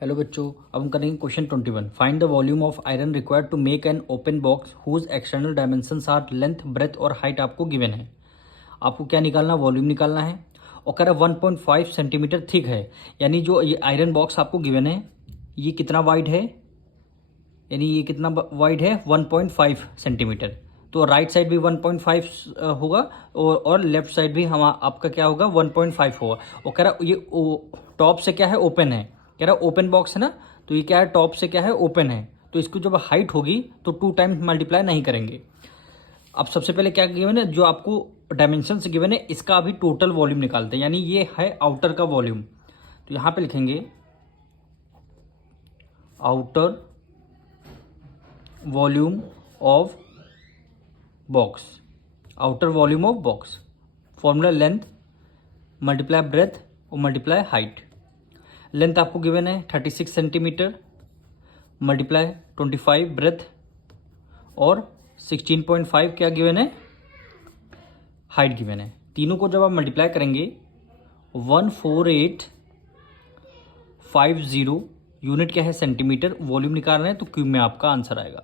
Hello बच्चों, अब हम करेंगे question 21। Find the volume of iron required to make an open box whose external dimensions are length, breadth और height आपको given है। आपको क्या निकालना, वॉल्यूम निकालना है। और कह रहा है 1.5 सेंटीमीटर थिक है, यानी जो ये आयरन बॉक्स आपको गिवन है ये कितना वाइड है, यानी ये कितना वाइड है 1.5 सेंटीमीटर। तो राइट साइड भी 1.5 होगा और लेफ्ट साइड भी हम आपका क्या होगा 1.5 होगा। और कह रहा ये टॉप से क्या है, ओपन है। कह रहा ओपन बॉक्स है ना, तो ये क्या है, टॉप से क्या है, ओपन है। तो इसकी जब हाइट होगी तो 2 टाइम्स मल्टीप्लाई नहीं करेंगे। अब सबसे पहले क्या गिवन है, जो आपको डायमेंशन से गिवन है इसका अभी टोटल वॉल्यूम निकालते हैं, यानी ये है आउटर का वॉल्यूम। तो यहाँ पे लिखेंगे outer volume of box, outer volume of box. Formula length multiply breath और मल्टीप्लाई हाइट। लेंथ आपको गिवन है 36 सेंटीमीटर, मल्टीप्लाई 25 ब्रेथ और 16.5 क्या गिवन है, हाइट गिवन है। तीनों को जब आप मल्टीप्लाई करेंगे 14850 यूनिट क्या है, सेंटीमीटर। वॉल्यूम निकाल रहे हैं तो क्यूब में आपका आंसर आएगा।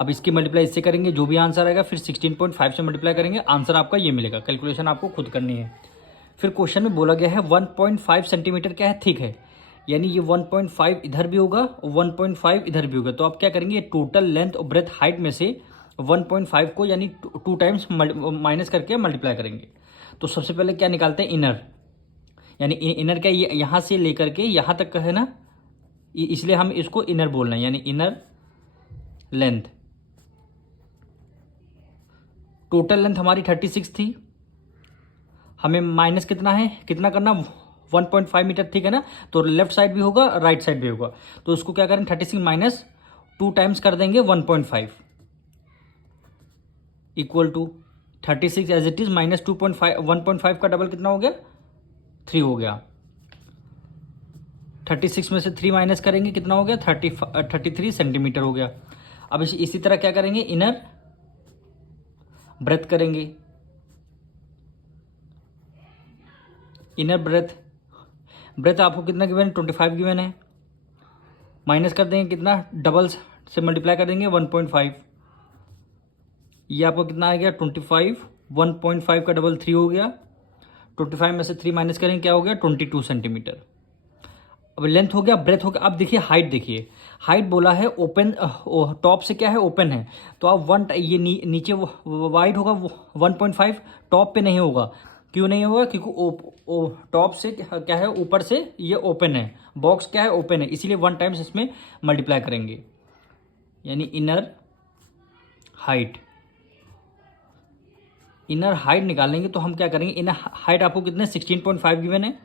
अब इसकी मल्टीप्लाई इससे करेंगे, जो भी आंसर आएगा फिर 16.5 से मल्टीप्लाई करेंगे, आंसर आपका ये मिलेगा। कैलकुलेशन आपको खुद करनी है। फिर क्वेश्चन में बोला गया है 1.5 सेंटीमीटर क्या है, थिक है, यानी ये 1.5 इधर भी होगा और 1.5 इधर भी होगा। तो आप क्या करेंगे, टोटल लेंथ और ब्रेथ हाइट में से 1.5 को यानी 2 टाइम्स माइनस करके मल्टीप्लाई करेंगे। तो सबसे पहले क्या निकालते हैं, इनर, यानी इनर क्या यहाँ से लेकर के यहाँ तक का है ना, इसलिए हम इसको इनर बोलना है, यानी इनर लेंथ। टोटल लेंथ हमारी 36 थी, हमें माइनस कितना है, कितना करना, 1.5 मीटर, ठीक है ना। तो लेफ्ट साइड भी होगा राइट साइड भी होगा, तो उसको क्या करें 36 माइनस 2 टाइम्स कर देंगे 1.5 equal to 36 as it is minus 2.5, 1.5 का डबल कितना हो गया, 3 हो गया। 36 में से 3 माइनस करेंगे कितना हो गया, 33 सेंटीमीटर हो गया। अब इसी तरह क्या करेंगे, इनर ब्रेथ करेंगे, इनर ब्रेथ। ब्रेथ आपको कितना गिवन है, 25 गिवन है। माइनस कर देंगे कितना, डबल से मल्टीप्लाई कर देंगे 1.5, ये आपको कितना आ गया 25, 1.5 का डबल 3 हो गया। 25 में से 3 माइनस करेंगे क्या हो गया 22 सेंटीमीटर। अब लेंथ हो गया, ब्रेथ हो गया। अब देखिए हाइट, देखिए हाइट बोला है ओपन, टॉप से क्या है, ओपन है। तो आप ये नीचे वाइड होगा 1.5, टॉप पे नहीं होगा। क्यों नहीं होगा, क्योंकि टॉप से क्या है, ऊपर से ये ओपन है, बॉक्स क्या है, ओपन है, इसीलिए 1 टाइम्स इसमें मल्टीप्लाई करेंगे, यानी इनर हाइट। इनर हाइट निकालेंगे तो हम क्या करेंगे, इनर हाइट आपको कितने 16.5 गिवन है,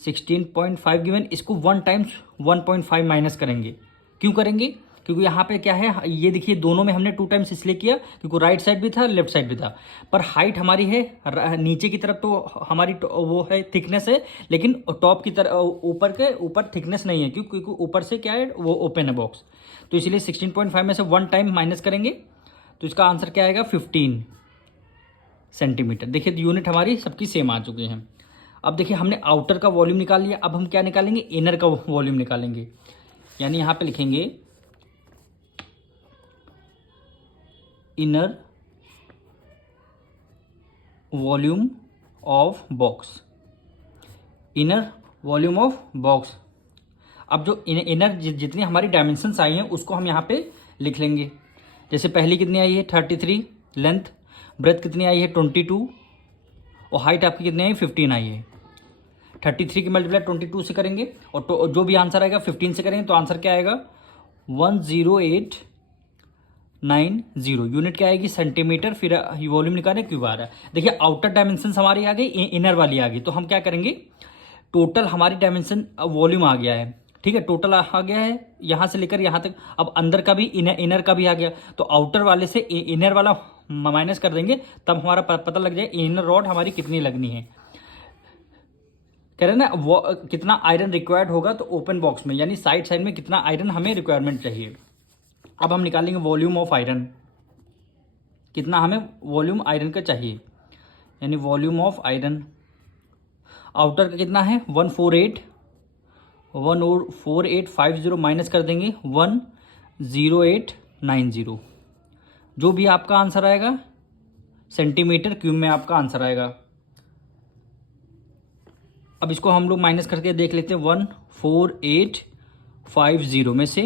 16.5 गिवन, इसको 1 टाइम्स 1.5 माइनस करेंगे। क्यों करेंगे, क्योंकि यहाँ पे क्या है, ये देखिए दोनों में हमने 2 टाइम्स इसलिए किया क्योंकि राइट साइड भी था लेफ्ट साइड भी था। पर हाइट हमारी है नीचे की तरफ, तो हमारी वो है थिकनेस है, लेकिन टॉप की तरफ ऊपर के ऊपर थिकनेस नहीं है, क्योंकि ऊपर से क्या है, वो ओपन है बॉक्स। तो इसलिए 16.5 में से 1 टाइम माइनस करेंगे, तो इसका आंसर क्या आएगा 15 सेंटीमीटर। देखिए यूनिट हमारी सबकी सेम आ चुकी हैं। अब देखिए हमने आउटर का वॉल्यूम निकाल लिया, अब हम क्या निकालेंगे, इनर का वॉल्यूम निकालेंगे। यानी यहां पे लिखेंगे inner volume of box, inner volume of box. अब जो इनर जितनी हमारी डायमेंशंस आई हैं उसको हम यहाँ पे लिख लेंगे। जैसे पहली कितनी आई है 33 लेंथ, ब्रेथ कितनी आई है 22 और हाइट आपकी कितनी आई 15 आई है। 33 की मल्टीप्लाई 22 से करेंगे और जो भी आंसर आएगा 15 से करेंगे, तो आंसर क्या आएगा 10890। यूनिट क्या आएगी, सेंटीमीटर। फिर वॉल्यूम निकालें, क्यूब आ रहा है। देखिए आउटर डायमेंशन हमारी आ गई, इनर वाली आ गई। तो हम क्या करेंगे, टोटल हमारी डायमेंशन वॉल्यूम आ गया है, ठीक है, टोटल आ गया है यहाँ से लेकर यहाँ तक। अब अंदर का भी इनर का भी आ गया, तो आउटर वाले से इनर वाला माइनस कर देंगे, तब हमारा पता लग जाए इनर रॉड हमारी कितनी लगनी है। कह रहे हैं ना वो कितना आयरन रिक्वायर्ड होगा, तो ओपन बॉक्स में यानी साइड साइड में कितना आयरन हमें रिक्वायरमेंट चाहिए। अब हम निकालेंगे वॉल्यूम ऑफ आयरन, कितना हमें वॉल्यूम आयरन का चाहिए, यानी वॉल्यूम ऑफ आयरन। आउटर का कितना है 148 14850 माइनस कर देंगे 10890। जो भी आपका आंसर आएगा सेंटीमीटर क्यूब में आपका आंसर आएगा। अब इसको हम लोग माइनस करके देख लेते हैं। 14850 में से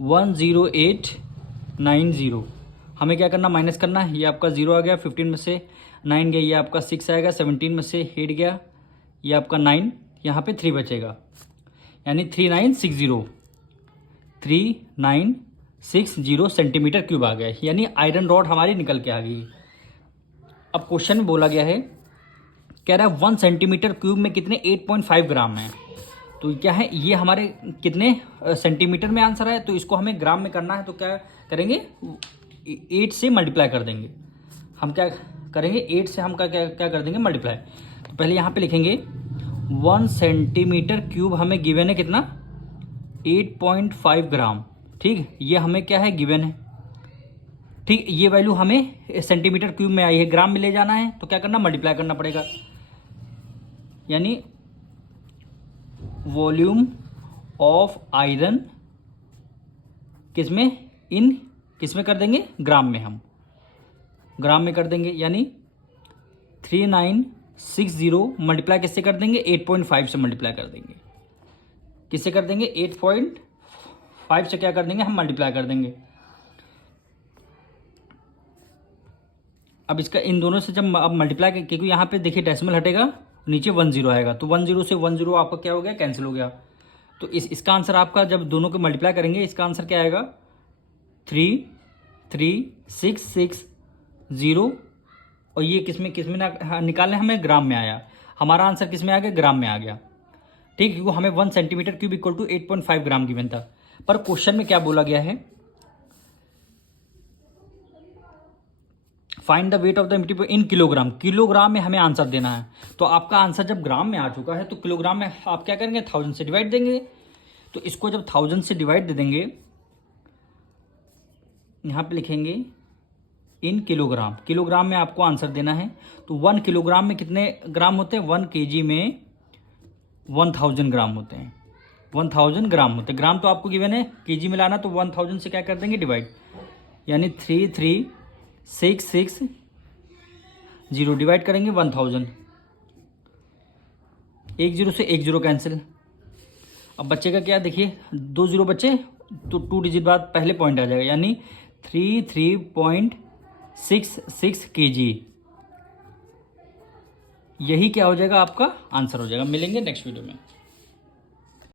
10890 हमें क्या करना, माइनस करना है। ये आपका 0 आ गया, 15 में से 9 गया, ये आपका 6 आएगा, 17 में से 8 गया, ये आपका 9, यहाँ पे 3 बचेगा, यानी 3960 सेंटीमीटर क्यूब आ गया, यानी आयरन रॉड हमारी निकल के आ गई। अब क्वेश्चन में बोला गया है, कह रहा है 1 सेंटीमीटर क्यूब में कितने 8.5 ग्राम है। तो क्या है, ये हमारे कितने सेंटीमीटर में आंसर है, तो इसको हमें ग्राम में करना है। तो क्या करेंगे, 8 से मल्टीप्लाई कर देंगे। हम क्या करेंगे, 8 से हम क्या कर देंगे, मल्टीप्लाई। तो पहले यहाँ पे लिखेंगे 1 सेंटीमीटर क्यूब हमें गिवन है कितना, 8.5 ग्राम। ठीक, ये हमें क्या है, गिवन है। ठीक, ये वैल्यू हमें सेंटीमीटर क्यूब में आई है, ग्राम में ले जाना है, तो क्या करना, मल्टीप्लाई करना पड़ेगा। यानी वॉल्यूम ऑफ आयरन किसमें, किसमें कर देंगे, ग्राम में। हम ग्राम में कर देंगे, यानी 3960 मल्टीप्लाई किससे कर देंगे, 8.5 से मल्टीप्लाई कर देंगे। किससे कर देंगे, 8.5 से क्या कर देंगे, हम मल्टीप्लाई कर देंगे। अब इसका इन दोनों से जब अब मल्टीप्लाई, क्योंकि यहाँ पे देखिए डेसिमल हटेगा, नीचे 10 आएगा, तो 10 से 10 आपका क्या हो गया, कैंसिल हो गया। तो इसका आंसर आपका जब दोनों को मल्टीप्लाई करेंगे, इसका आंसर क्या आएगा, 33660। और ये किसमें निकालने, हमें ग्राम में आया। हमारा आंसर किस में आ गया, ग्राम में आ गया। ठीक, क्योंकि हमें 1 centimetre cube equal to 8.5 gram given था। पर क्वेश्चन में क्या बोला गया है, find the weight of the empty in kilogram. Kilogram में हमें आंसर देना है। तो आपका आंसर जब ग्राम में आ चुका है, तो किलोग्राम में आप क्या करेंगे, 1000 से डिवाइड देंगे। तो इसको जब 1000 से डिवाइड दे देंगे, यहाँ पे लिखेंगे इन किलोग्राम। किलोग्राम में आपको आंसर देना है। तो 1 किलोग्राम में कितने ग्राम होते हैं, 1 kg में 1000 ग्राम होते हैं। 1000 ग्राम होते हैं। ग्राम तो आपको गिवन है, kg में लाना, तो 1000 से क्या कर देंगे, डिवाइड, यानी 33660 डिवाइड करेंगे 1000। 10 से 10 कैंसिल। अब बच्चे का क्या, देखिए 2 0 बच्चे, तो 2 डिजिट बाद पहले पॉइंट आ जाएगा, यानी 33.66 kg। यही क्या हो जाएगा, आपका आंसर हो जाएगा। मिलेंगे नेक्स्ट वीडियो में।